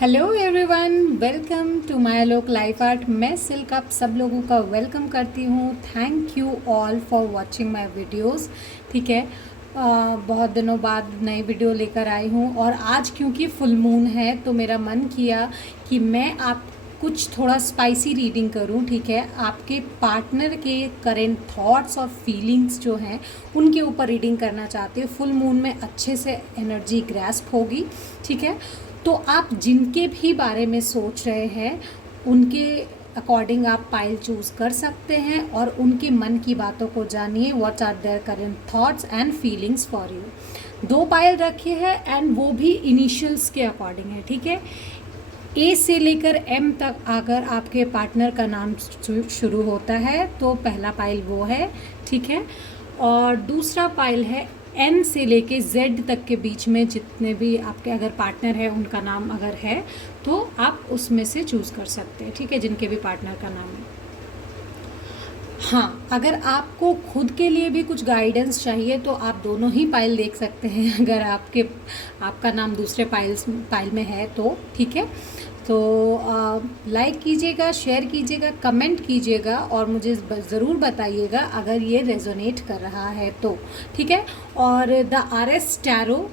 Hello everyone, welcome to my Lok life art. मैं silk आप सब लोगों का वेलकम करती हूँ। Thank you all for watching my videos. ठीक है, बहुत दिनों बाद नई वीडियो लेकर आई हूँ और आज क्योंकि फुल मून है तो मेरा मन किया कि मैं आप कुछ थोड़ा स्पाइसी रीडिंग करूं। ठीक है, आपके पार्टनर के करेंट थॉट्स और फीलिंग्स जो हैं उनके ऊपर रीडिंग करना चाहती हूँ। फुल मून में अच्छे से एनर्जी ग्रैस्प होगी। ठीक है, तो आप जिनके भी बारे में सोच रहे हैं उनके अकॉर्डिंग आप पाइल चूज़ कर सकते हैं और उनके मन की बातों को जानिए। What are their current thoughts and feelings for you. 2 pile रखे हैं एंड वो भी इनिशियल्स के अकॉर्डिंग है। ठीक है, ए से लेकर एम तक अगर आपके पार्टनर का नाम शुरू होता है तो पहला पाइल वो है। ठीक है, और दूसरा पाइल है एन से लेके जेड तक के बीच में जितने भी आपके अगर पार्टनर है उनका नाम अगर है तो आप उसमें से चूज़ कर सकते हैं। ठीक है, जिनके भी पार्टनर का नाम है। हाँ, अगर आपको खुद के लिए भी कुछ गाइडेंस चाहिए तो आप दोनों ही पाइल देख सकते हैं अगर आपका नाम दूसरे पाइल में है तो। ठीक है, तो लाइक कीजिएगा, शेयर कीजिएगा, कमेंट कीजिएगा और मुझे ज़रूर बताइएगा अगर ये रेजोनेट कर रहा है तो। ठीक है, और द RS टैरो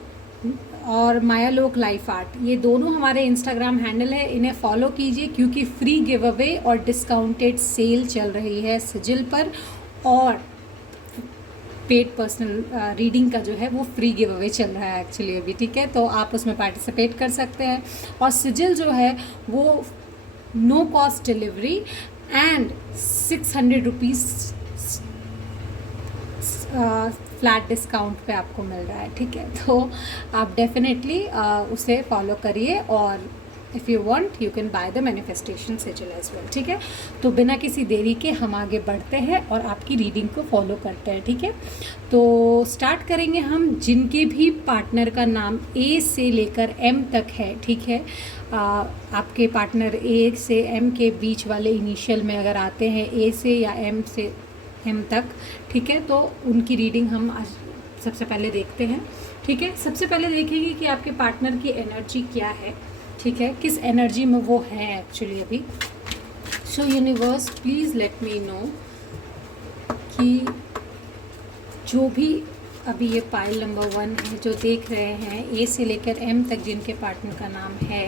और माया लोक लाइफ आर्ट ये दोनों हमारे इंस्टाग्राम हैंडल है, इन्हें फॉलो कीजिए क्योंकि फ्री गिव अवे और डिस्काउंटेड सेल चल रही है सिजिल पर और पेड पर्सनल रीडिंग का जो है वो फ्री गिव अवे चल रहा है एक्चुअली अभी। ठीक है, तो आप उसमें पार्टिसिपेट कर सकते हैं और सिजिल जो है वो no cost delivery and 600 rupees flat discount पे आपको मिल रहा है। ठीक है, तो आप डेफिनेटली उसे फॉलो करिए और if you want you can buy the manifestation sigil as well. ठीक है, तो बिना किसी देरी के हम आगे बढ़ते हैं और आपकी रीडिंग को फॉलो करते हैं। ठीक है, तो स्टार्ट करेंगे हम जिनके भी पार्टनर का नाम ए से लेकर एम तक है। ठीक है, आपके पार्टनर ए से एम के बीच वाले इनिशियल में अगर आते हैं ए से या एम से एम तक, ठीक है, तो उनकी रीडिंग हम आज सबसे पहले देखते हैं। ठीक है, सबसे पहले देखेंगे कि आपके पार्टनर की एनर्जी क्या है। ठीक है, किस एनर्जी में वो है एक्चुअली अभी। सो universe please let me no कि जो भी अभी ये पाइल नंबर 1 है जो देख रहे हैं ए से लेकर एम तक जिनके पार्टनर का नाम है।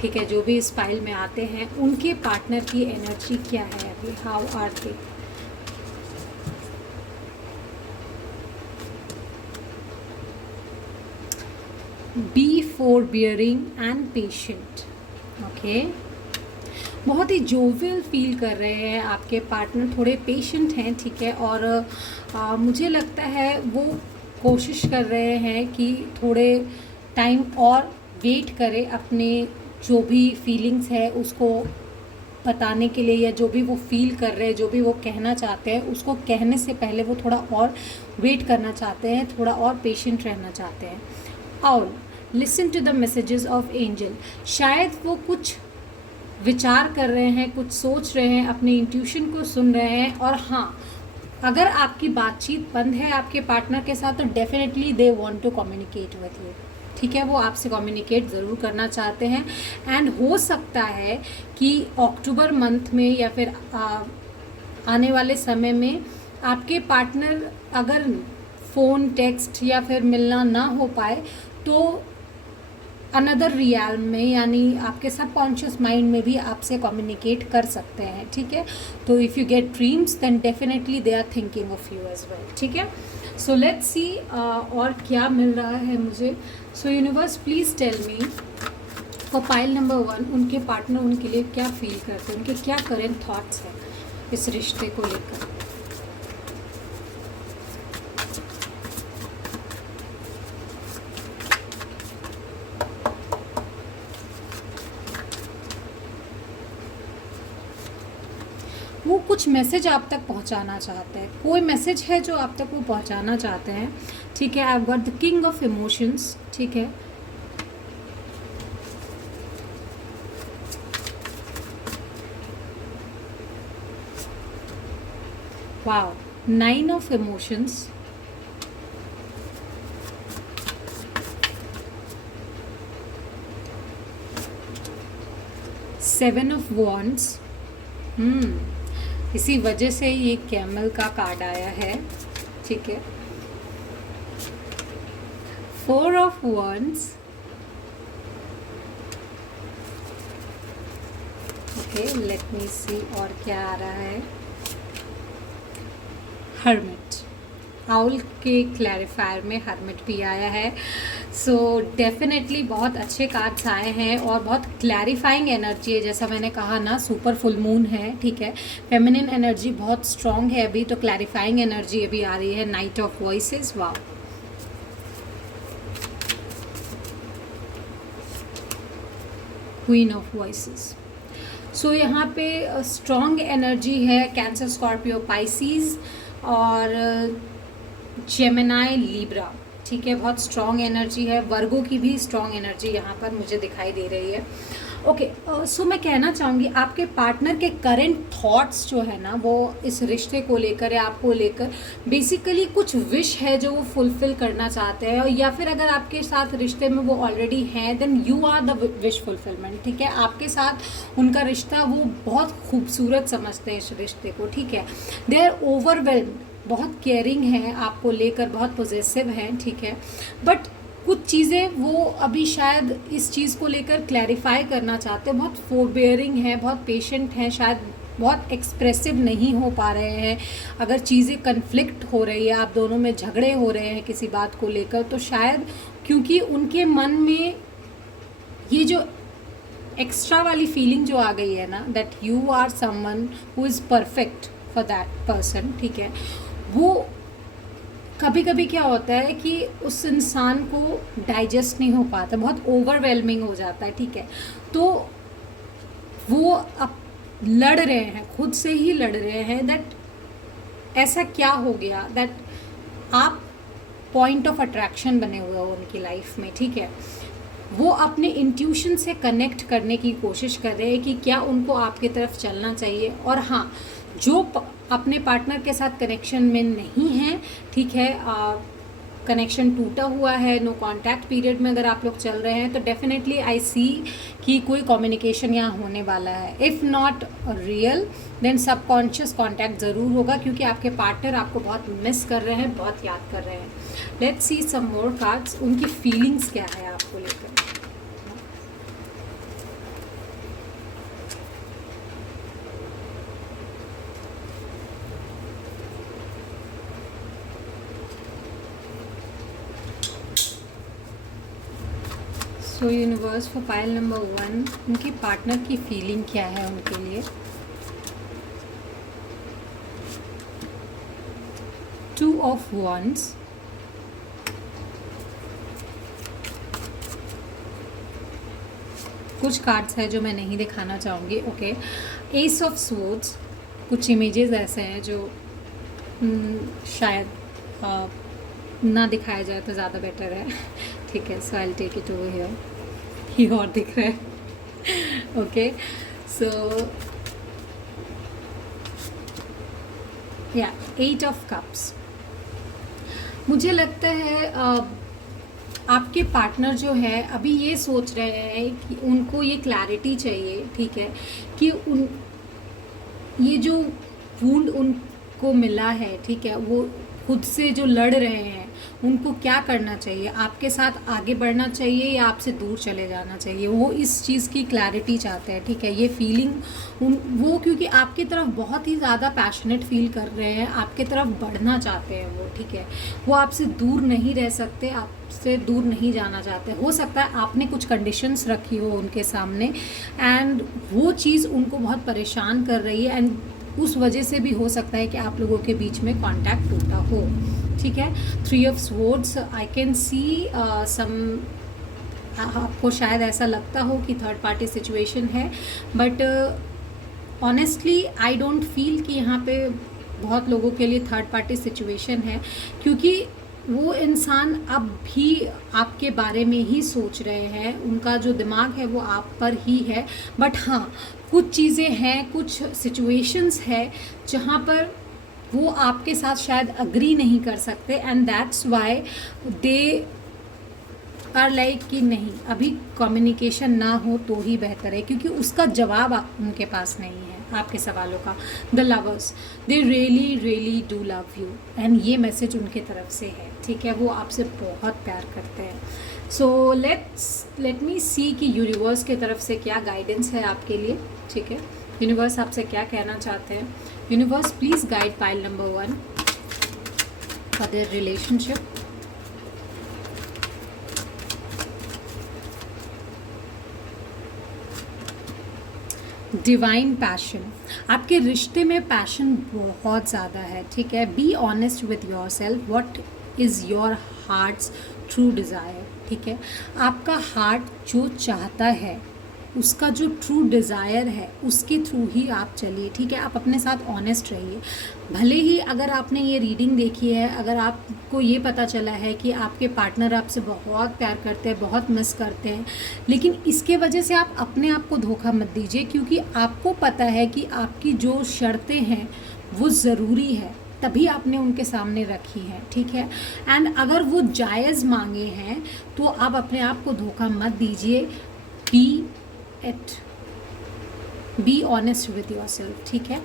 ठीक है, जो भी इस पाइल में आते हैं उनके पार्टनर की एनर्जी क्या है अभी, how are they. Be forbearing and patient. Okay, बहुत ही जोवियल फील कर रहे हैं आपके पार्टनर, थोड़े पेशेंट हैं। ठीक है, और मुझे लगता है वो कोशिश कर रहे हैं कि थोड़े टाइम और वेट करें अपने जो भी फीलिंग्स है उसको बताने के लिए, या जो भी वो फील कर रहे हैं, जो भी वो कहना चाहते हैं उसको कहने से पहले वो थोड़ा और वेट करना चाहते हैं, थोड़ा और पेशेंट रहना चाहते हैं। और listen to the messages of angel. शायद वो कुछ विचार कर रहे हैं, कुछ सोच रहे हैं, अपने इंट्यूशन को सुन रहे हैं। और हाँ, अगर आपकी बातचीत बंद है आपके पार्टनर के साथ तो definitely they want to communicate with you. ठीक है, वो आपसे कम्युनिकेट ज़रूर करना चाहते हैं एंड हो सकता है कि अक्टूबर मंथ में या फिर आने वाले समय में आपके पार्टनर अगर फ़ोन, टेक्स्ट या फिर मिलना ना हो पाए तो अनदर रियल में यानी आपके सबकॉन्शियस माइंड में भी आपसे कम्युनिकेट कर सकते हैं। ठीक है, तो if you get dreams then definitely they are thinking of you as well. ठीक है, सो लेट्स सी और क्या मिल रहा है मुझे। So universe please tell me for pile number 1 उनके पार्टनर उनके लिए क्या फील करते हैं, उनके क्या करेंट थॉट्स हैं इस रिश्ते को लेकर। वो कुछ मैसेज आप तक पहुंचाना चाहते हैं, कोई मैसेज है जो आप तक वो पहुंचाना चाहते हैं। ठीक है, I have got the king of emotions. ठीक है, wow, 9 of emotions, 7 of wands, इसी वजह से ये कैमल का कार्ड आया है, ठीक है। 4 of wands, okay, let me see और क्या आ रहा है। हर्मिट, आउल के क्लैरिफायर में हर्मिट भी आया है। सो डेफिनेटली बहुत अच्छे कार्ड्स आए हैं और बहुत क्लैरिफाइंग एनर्जी है, जैसा मैंने कहा ना, सुपर फुल मून है, ठीक है। फेमिनिन एनर्जी बहुत स्ट्रॉन्ग है अभी, तो क्लैरिफाइंग एनर्जी अभी आ रही है। नाइट ऑफ वॉइसेस, वाह, क्वीन ऑफ वॉइसेस। सो यहाँ पे स्ट्रॉन्ग एनर्जी है कैंसर, स्कॉर्पियो, पाइसीज और जेमिनाई, लिब्रा, ठीक है। बहुत स्ट्रॉन्ग एनर्जी है। वर्गो की भी स्ट्रॉन्ग एनर्जी यहाँ पर मुझे दिखाई दे रही है। ओके, सो मैं कहना चाहूँगी आपके पार्टनर के करंट थॉट्स जो है ना, वो इस रिश्ते को लेकर या आपको लेकर बेसिकली कुछ विश है जो वो फुलफिल करना चाहते हैं, या फिर अगर आपके साथ रिश्ते में वो ऑलरेडी हैं, then you are the wish fulfilment, ठीक है। आपके साथ उनका रिश्ता वो बहुत खूबसूरत समझते हैं इस रिश्ते को, ठीक है। दे आर ओवरवेल्म्ड, बहुत केयरिंग है आपको लेकर, बहुत पॉजिटिव हैं, ठीक है। बट कुछ चीज़ें वो अभी शायद इस चीज़ को लेकर क्लैरिफाई करना चाहते हैं। बहुत फोरबेयरिंग है, बहुत पेशेंट हैं, शायद बहुत एक्सप्रेसिव नहीं हो पा रहे हैं। अगर चीज़ें कन्फ्लिक्ट हो रही है, आप दोनों में झगड़े हो रहे हैं किसी बात को लेकर, तो शायद क्योंकि उनके मन में ये जो एक्स्ट्रा वाली फीलिंग जो आ गई है ना, that you are someone who is perfect for that person, ठीक है। वो कभी कभी क्या होता है कि उस इंसान को डाइजेस्ट नहीं हो पाता, बहुत ओवरवेलमिंग हो जाता है, ठीक है। तो वो अब लड़ रहे हैं, खुद से ही लड़ रहे हैं, दैट ऐसा क्या हो गया दैट आप पॉइंट ऑफ अट्रैक्शन बने हुए हो उनकी लाइफ में, ठीक है। वो अपने इंट्यूशन से कनेक्ट करने की कोशिश कर रहे हैं कि क्या उनको आपकी तरफ चलना चाहिए। और हाँ, जो अपने पार्टनर के साथ कनेक्शन में नहीं है, ठीक है, कनेक्शन टूटा हुआ है, नो कांटेक्ट पीरियड में अगर आप लोग चल रहे हैं, तो डेफिनेटली आई सी कि कोई कम्युनिकेशन यहाँ होने वाला है। If not real then subconscious contact ज़रूर होगा, क्योंकि आपके पार्टनर आपको बहुत मिस कर रहे हैं, बहुत याद कर रहे हैं। Let's see some more cards, उनकी फीलिंग्स क्या है आपको लेकर। So universe for pile number 1, उनकी पार्टनर की फीलिंग क्या है उनके लिए। 2 ऑफ वॉन्ड्स, कुछ कार्ड्स हैं जो मैं नहीं दिखाना चाहूँगी, ओके। एस ऑफ स्वॉर्ड्स, कुछ इमेजेस ऐसे हैं जो शायद ना दिखाया जाए तो ज़्यादा बेटर है, ठीक है। So I will take it over here, ये और दिख रहा है, ओके। सो या 8 ऑफ कप्स, मुझे लगता है आपके पार्टनर जो है अभी ये सोच रहे हैं कि उनको ये क्लैरिटी चाहिए, ठीक है, कि ये जो वुंड उनको मिला है, ठीक है, वो खुद से जो लड़ रहे हैं, उनको क्या करना चाहिए, आपके साथ आगे बढ़ना चाहिए या आपसे दूर चले जाना चाहिए। वो इस चीज़ की क्लैरिटी चाहते हैं, ठीक है। ये फीलिंग वो क्योंकि आपकी तरफ बहुत ही ज़्यादा पैशनेट फील कर रहे हैं, आपके तरफ बढ़ना चाहते हैं वो, ठीक है। वो आपसे दूर नहीं रह सकते, आपसे दूर नहीं जाना चाहते। हो सकता है आपने कुछ कंडीशंस रखी हो उनके सामने, एंड वो चीज़ उनको बहुत परेशान कर रही है, एंड उस वजह से भी हो सकता है कि आप लोगों के बीच में कांटेक्ट टूटा हो, ठीक है। 3 of swords, I can see some, आपको शायद ऐसा लगता हो कि थर्ड पार्टी सिचुएशन है, but honestly I don't feel कि यहाँ पे बहुत लोगों के लिए थर्ड पार्टी सिचुएशन है, क्योंकि वो इंसान अब भी आपके बारे में ही सोच रहे हैं, उनका जो दिमाग है वो आप पर ही है। बट हाँ, कुछ चीज़ें हैं, कुछ सिचुएशंस है जहाँ पर वो आपके साथ शायद अग्री नहीं कर सकते, and that's why they are like कि नहीं, अभी कम्युनिकेशन ना हो तो ही बेहतर है, क्योंकि उसका जवाब उनके पास नहीं है आपके सवालों का। The lovers, they really really do love you, and ये मैसेज उनके तरफ से है, ठीक है। वो आपसे बहुत प्यार करते हैं। सो लेट मी सी कि यूनिवर्स की तरफ से क्या गाइडेंस है आपके लिए, ठीक है। यूनिवर्स आपसे क्या कहना चाहते हैं। Universe please guide pile number 1 for their relationship. Divine passion, आपके रिश्ते में पैशन बहुत ज़्यादा है, ठीक है। Be honest with your self, what is your hearts true desire, ठीक है। आपका हार्ट जो चाहता है, उसका जो ट्रू डिज़ायर है, उसके थ्रू ही आप चलिए, ठीक है। आप अपने साथ ऑनेस्ट रहिए। भले ही अगर आपने ये रीडिंग देखी है, अगर आपको ये पता चला है कि आपके पार्टनर आपसे बहुत प्यार करते हैं, बहुत मिस करते हैं, लेकिन इसके वजह से आप अपने आप को धोखा मत दीजिए, क्योंकि आपको पता है कि आपकी जो शर्तें हैं वो ज़रूरी है, तभी आपने उनके सामने रखी हैं, ठीक है। एंड अगर वो जायज़ मांगे हैं तो आप अपने आप को धोखा मत दीजिए। Be honest with your self, ठीक है।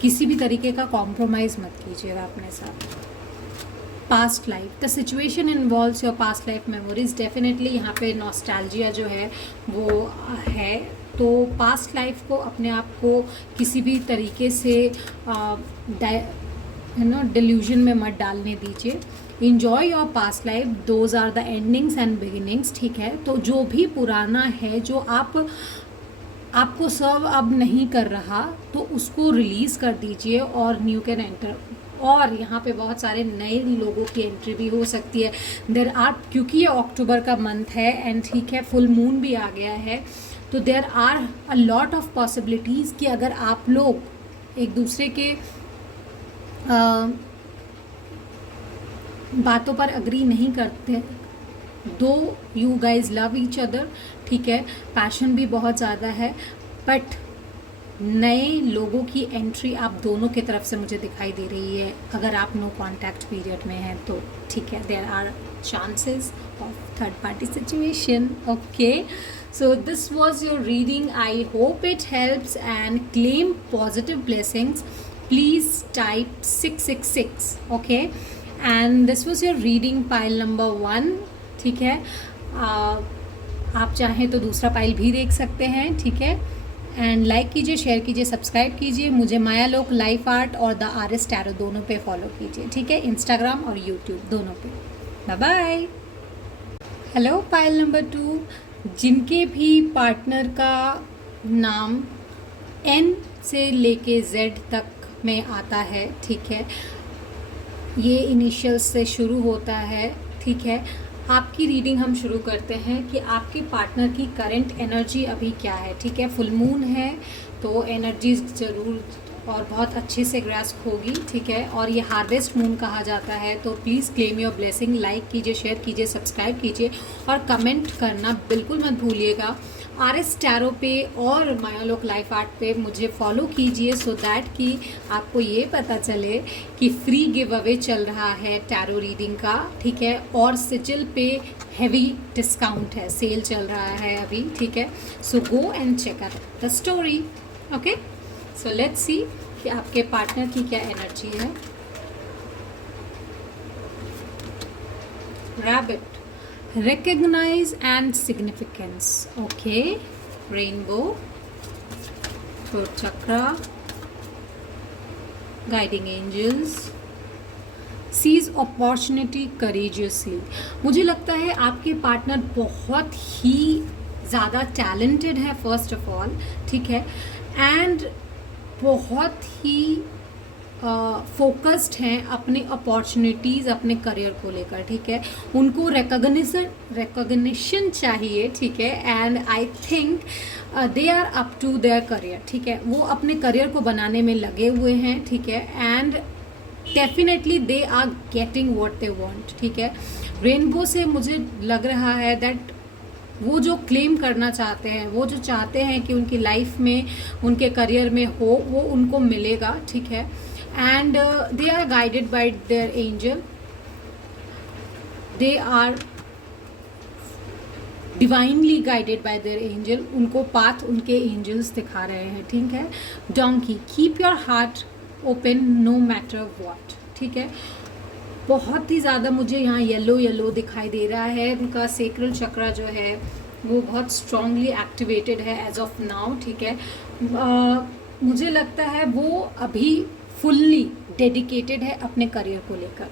किसी भी तरीके का कॉम्प्रोमाइज़ मत कीजिएगा अपने साथ। Past life, the situation involves your past life memories, definitely यहाँ पे नॉस्टैल्जिया जो है वो है। तो पास्ट लाइफ को, अपने आप को किसी भी तरीके से डिल्यूजन में मत डालने दीजिए। Enjoy your past life, those are the endings and beginnings, ठीक है। तो जो भी पुराना है, जो आपको सर्व अब नहीं कर रहा, तो उसको रिलीज़ कर दीजिए और न्यू कैन एंटर। और यहाँ पे बहुत सारे नए लोगों की एंट्री भी हो सकती है। देयर आर, क्योंकि ये अक्टूबर का मंथ है एंड ठीक है, फुल मून भी आ गया है, तो there are a lot of possibilities कि अगर आप लोग एक दूसरे के बातों पर अग्री नहीं करते, दो you guys love each other, ठीक है, पैशन भी बहुत ज़्यादा है, बट नए लोगों की एंट्री आप दोनों की तरफ से मुझे दिखाई दे रही है। अगर आप नो कॉन्टैक्ट पीरियड में हैं तो ठीक है, there are chances of third party situation. Okay, so this was your reading. I hope it helps and claim positive blessings. Please type 666, okay, and this was your reading pile number 1, ठीक है। आप चाहें तो दूसरा pile भी देख सकते हैं, ठीक है। एंड लाइक कीजिए, शेयर कीजिए, सब्सक्राइब कीजिए। मुझे मायालोक लाइफ आर्ट और द आरएस टैरो दोनों पे फॉलो कीजिए, ठीक है, इंस्टाग्राम और यूट्यूब दोनों पे। Bye bye. Hello pile number 2, जिनके भी पार्टनर का नाम N से लेके Z तक में आता है, ठीक है, ये इनिशियल्स से शुरू होता है, ठीक है। आपकी रीडिंग हम शुरू करते हैं कि आपके पार्टनर की करंट एनर्जी अभी क्या है, ठीक है। फुल मून है तो एनर्जी ज़रूर और बहुत अच्छे से ग्रास्प होगी, ठीक है। और ये हार्वेस्ट मून कहा जाता है, तो please claim your blessing. Like कीजिए, शेयर कीजिए, सब्सक्राइब कीजिए और कमेंट करना बिल्कुल मत भूलिएगा। आरएस टैरो पे और मायालोक लाइफ आर्ट पे मुझे फॉलो कीजिए, सो दैट कि आपको ये पता चले कि फ्री गिव अवे चल रहा है टैरो रीडिंग का, ठीक है। और सिजिल पे हैवी डिस्काउंट है, सेल चल रहा है अभी, ठीक है। So go and check out the story, okay. So let's see कि आपके पार्टनर की क्या एनर्जी है। Rabbit, recognize and significance, okay, rainbow, throat chakra, guiding angels, seize opportunity courageously। मुझे लगता है आपके पार्टनर बहुत ही ज़्यादा टैलेंटेड है फर्स्ट ऑफ ऑल, ठीक है, एंड बहुत ही फोकस्ड हैं अपने अपॉर्चुनिटीज़, अपने करियर को लेकर, ठीक है। उनको रिकॉग्निशन चाहिए, ठीक है, and I think they are up to their career, ठीक है। वो अपने करियर को बनाने में लगे हुए हैं, ठीक है, and definitely they are getting what they want, ठीक है। रेनबो से मुझे लग रहा है दैट वो जो क्लेम करना चाहते हैं, वो जो चाहते हैं कि उनकी लाइफ में, उनके करियर में हो, वो उनको मिलेगा, ठीक है। And they are guided by their angel. They are divinely guided by their angel, उनको पाथ उनके एंजल्स दिखा रहे हैं, ठीक है। डोंकी, keep your heart open no matter what, ठीक है। बहुत ही ज़्यादा मुझे यहाँ येलो येलो दिखाई दे रहा है, उनका सेक्रल चक्रा जो है वो बहुत स्ट्रांगली एक्टिवेटेड है एज ऑफ नाउ, ठीक है। मुझे लगता है वो अभी फुल्ली डेडिकेटेड है अपने करियर को लेकर।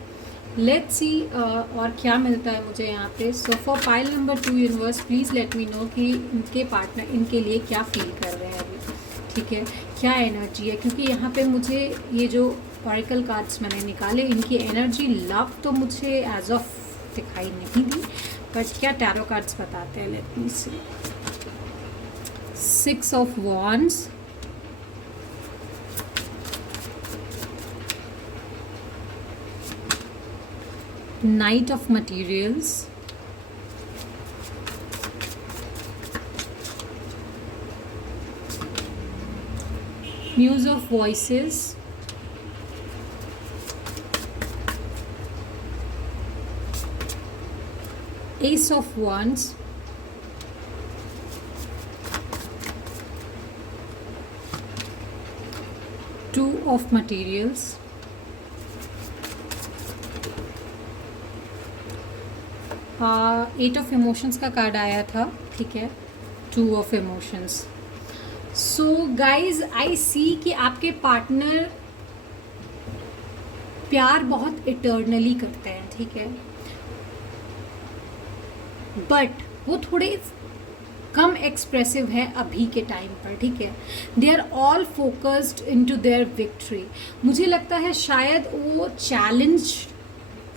लेट्स सी और क्या मिलता है मुझे यहाँ पे। So for pile number 2 universe please let me no कि इनके पार्टनर इनके लिए क्या फील कर रहे हैं अभी, ठीक है, क्या एनर्जी है। क्योंकि यहाँ पे मुझे ये जो ऑरेकल कार्ड्स मैंने निकाले, इनकी एनर्जी लव तो मुझे एज ऑफ दिखाई नहीं दी, बट क्या टैरो कार्ड्स बताते हैं, let me see. 6 of wands, Knight of Materials, Muse of Voices, Ace of Wands, Two of Materials, eight of emotions का कार्ड आया था, ठीक है, 2 of emotions. So guys I see कि आपके पार्टनर प्यार बहुत इटर्नली करते हैं, ठीक है, बट वो थोड़े कम एक्सप्रेसिव है अभी के टाइम पर, ठीक है। They are all focused into their victory. मुझे लगता है शायद वो चैलेंज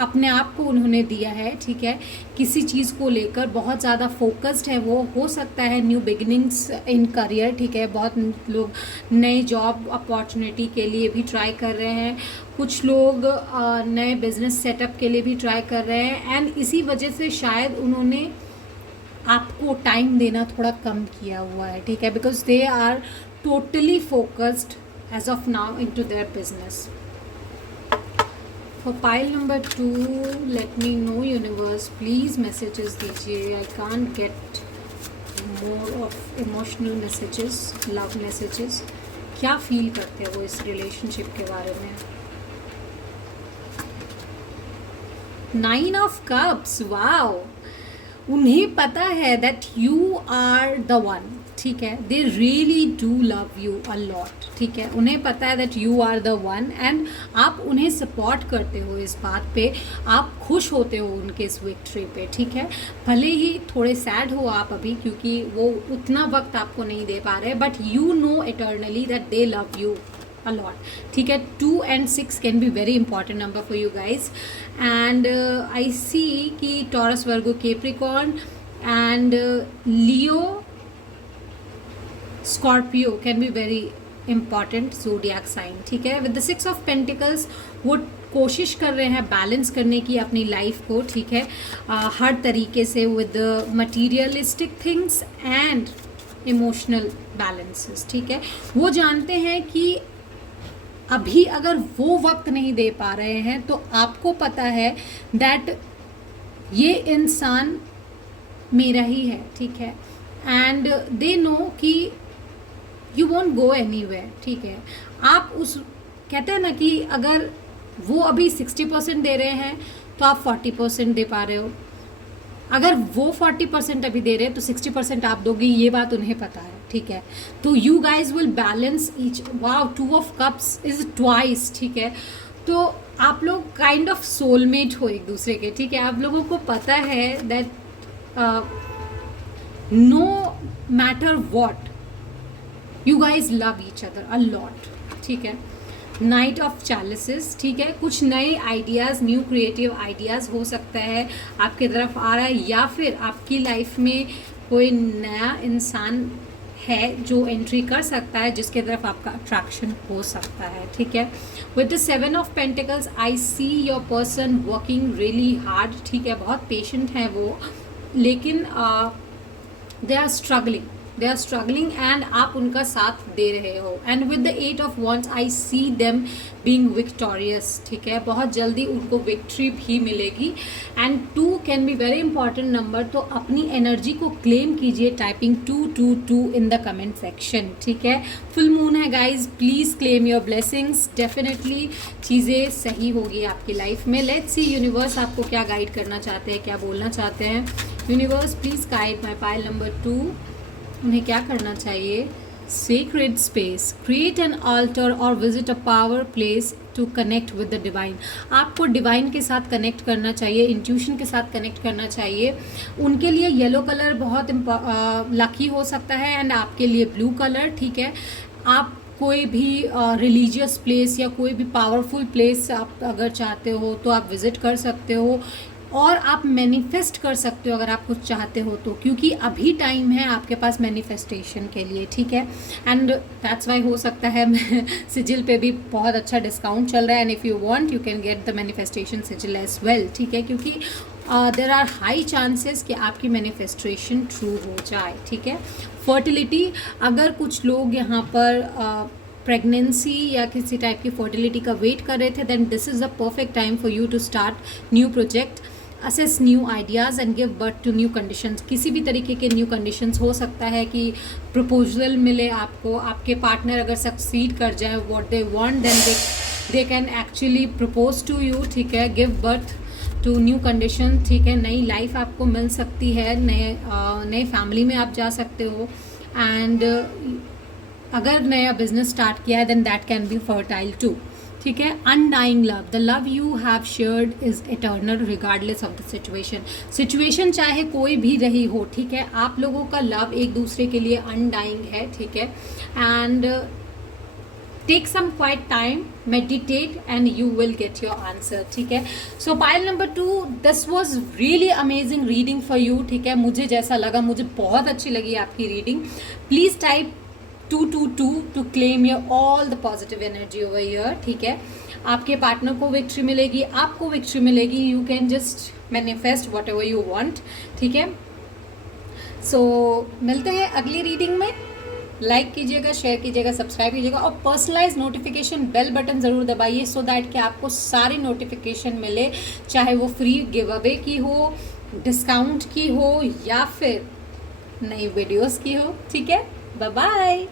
अपने आप को उन्होंने दिया है, ठीक है, किसी चीज़ को लेकर बहुत ज़्यादा फोकस्ड है वो। हो सकता है न्यू बिगिनिंग्स इन करियर, ठीक है, बहुत लोग नए जॉब अपॉर्चुनिटी के लिए भी ट्राई कर रहे हैं, कुछ लोग नए बिजनेस सेटअप के लिए भी ट्राई कर रहे हैं, एंड इसी वजह से शायद उन्होंने आपको टाइम देना थोड़ा कम किया हुआ है, ठीक है, because they are totally focused as of now into their business. For pile number 2 let me know universe please messages दीजिए। I can't get more of emotional messages, love messages. क्या फील करते हैं वो इस रिलेशनशिप के बारे में। 9 of cups, wow, उन्हें पता है that you are the one, ठीक है, they really do love you a lot, ठीक है, उन्हें पता है that you are the one, and आप उन्हें सपोर्ट करते हो इस बात पे, आप खुश होते हो उनके इस विक्ट्री पे, ठीक है। भले ही थोड़े सैड हो आप अभी क्योंकि वो उतना वक्त आपको नहीं दे पा रहे, but you know eternally that they love you a lot, ठीक है। 2 and 6 can be very important number for you guys, and I see कि Taurus, Virgo, Capricorn and Leo, Scorpio can be very important zodiac sign, ठीक है। with the 6 of Pentacles वो कोशिश कर रहे हैं बैलेंस करने की अपनी लाइफ को, ठीक है, हर तरीके से with the materialistic things and emotional balances, ठीक है। वो जानते हैं कि अभी अगर वो वक्त नहीं दे पा रहे हैं तो आपको पता है दैट ये इंसान मेरा ही है, ठीक है, एंड दे नो कि यू वॉन्ट गो एनीवेयर, ठीक है। आप उस कहते हैं ना कि अगर वो अभी 60% दे रहे हैं तो आप 40% दे पा रहे हो, अगर वो 40% अभी दे रहे हैं तो 60% आप दोगे, ये बात उन्हें पता है, ठीक है। तो you guys will balance each, wow, 2 of cups is twice, ठीक है। तो आप लोग काइंड ऑफ सोलमेट हो एक दूसरे के, ठीक है। आप लोगों को पता है that no matter what you guys love each other a lot, ठीक है। नाइट ऑफ चैलिसेस, ठीक है, कुछ नए आइडियाज़, न्यू क्रिएटिव आइडियाज़ हो सकता है आपके तरफ आ रहा है, या फिर आपकी लाइफ में कोई नया इंसान है जो एंट्री कर सकता है जिसके तरफ आपका अट्रैक्शन हो सकता है, ठीक है। With the 7 of pentacles I see your person working really hard, ठीक है, बहुत पेशेंट है वो, लेकिन they are struggling, they are struggling and आप उनका साथ दे रहे हो। And with the 8 of wands I see them being victorious, ठीक है, बहुत जल्दी उनको विक्ट्री भी मिलेगी। And 2 can be very important number, तो अपनी एनर्जी को क्लेम कीजिए typing 222 in the comment section, ठीक है। फुल मून है guys, please claim your blessings, definitely चीज़ें सही होगी आपकी लाइफ में। लेट्स सी यूनिवर्स आपको क्या गाइड करना चाहते हैं, क्या बोलना चाहते हैं। Universe please guide my pile number 2, उन्हें क्या करना चाहिए। Sacred space, create an altar or visit a power place to connect with the divine। आपको डिवाइन के साथ कनेक्ट करना चाहिए, इंट्यूशन के साथ कनेक्ट करना चाहिए। उनके लिए येलो कलर बहुत लकी हो सकता है एंड आपके लिए ब्लू कलर, ठीक है। आप कोई भी रिलीजियस प्लेस या कोई भी पावरफुल प्लेस आप अगर चाहते हो तो आप विज़िट कर सकते हो, और आप मैनिफेस्ट कर सकते हो अगर आप कुछ चाहते हो तो, क्योंकि अभी टाइम है आपके पास मैनिफेस्टेशन के लिए, ठीक है। एंड दैट्स वाई हो सकता है सिजिल पे भी बहुत अच्छा डिस्काउंट चल रहा है, and if you want you can get the manifestation sigil as well, ठीक है, क्योंकि देर आर हाई चांसेस कि आपकी मैनिफेस्टेशन ट्रू हो जाए, ठीक है। फर्टिलिटी, अगर कुछ लोग यहाँ पर प्रेगनेंसी या किसी टाइप की फर्टिलिटी का वेट कर रहे थे, then this is the perfect time for you to start new project, access new ideas and give birth to new conditions. किसी भी तरीके के न्यू कंडीशंस हो सकता है कि प्रपोजल मिले आपको, आपके पार्टनर अगर सक्सीड कर जाए what they want, then they can actually propose to you, ठीक है। Give birth to new condition, ठीक है। नई लाइफ आपको मिल सकती है, नए फैमिली में आप जा सकते हो। एंड अगर नया बिजनेस स्टार्ट किया है then that can be fertile too, ठीक है। Undying love, the love you have shared is eternal regardless of the situation चाहे कोई भी रही हो, ठीक है। आप लोगों का लव एक दूसरे के लिए अनडाइंग है, ठीक है। And take some quiet time, meditate and you will get your answer, ठीक है। So pile number 2, this was really amazing reading for you, ठीक है। मुझे जैसा लगा, मुझे बहुत अच्छी लगी आपकी reading. Please type 222 to claim your all the positive energy over here, ठीक है। आपके पार्टनर को विक्ट्री मिलेगी, आपको विक्ट्री मिलेगी, you can just manifest what ever you want, ठीक है। सो मिलते हैं अगली रीडिंग में। लाइक कीजिएगा, शेयर कीजिएगा, सब्सक्राइब कीजिएगा और पर्सनलाइज नोटिफिकेशन बेल बटन ज़रूर दबाइए, सो दैट कि आपको सारी नोटिफिकेशन मिले, चाहे वो फ्री गिव अवे की हो, डिस्काउंट की हो या फिर नई वीडियोस की हो, ठीक है। Bye bye.